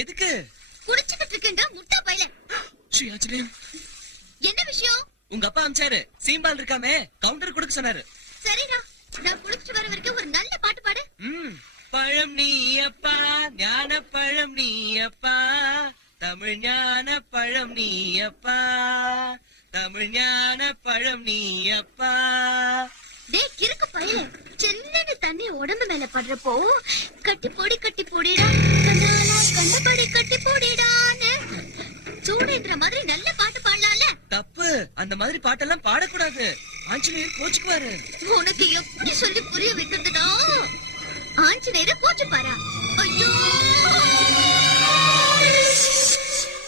எதுக்கு? குடிச்சுக்கிட்டு இருக்கேங்க முட்டா பையல. ஸ்ரீ ஆஞ்சநேயம். என்ன விஷயம்? உங்க அப்பா அம்சாரு சீம்பால் இருக்காமே கவுண்டர் கொடுக்க சொன்னாரு. சரிடா, நான் குளிச்சுட்டு வர வரைக்கும் ஒரு நல்ல பாட்டு பாடு. பழம் நீ அப்பா, ஞான பழம் நீ அப்பா, தமிழ் ஞான பழம் நீ அப்பா, தமிழ் ஞான பழம் நீ அப்பா. டேய் கிறுக்கு பையல, சின்னன்னு தண்ணி உடம்பு மேல படுறப்போ கட்டி போடிடா, கண்ணாலா கண்டபடி கட்டி போடிடான்னு சூடேந்திர மாதிரி நல்ல பாட்டு பாடலாம்ல. தப்பு, அந்த மாதிரி பாட்டெல்லாம் பாடக்கூடாது. ஆஞ்சநேயர் கோச்சுக்குவாரு. உனக்கு எப்படி சொல்லி புரிய வைக்கிறதுடா? ஆஞ்சநேயரை கோச்சு பாரா. ஐயோ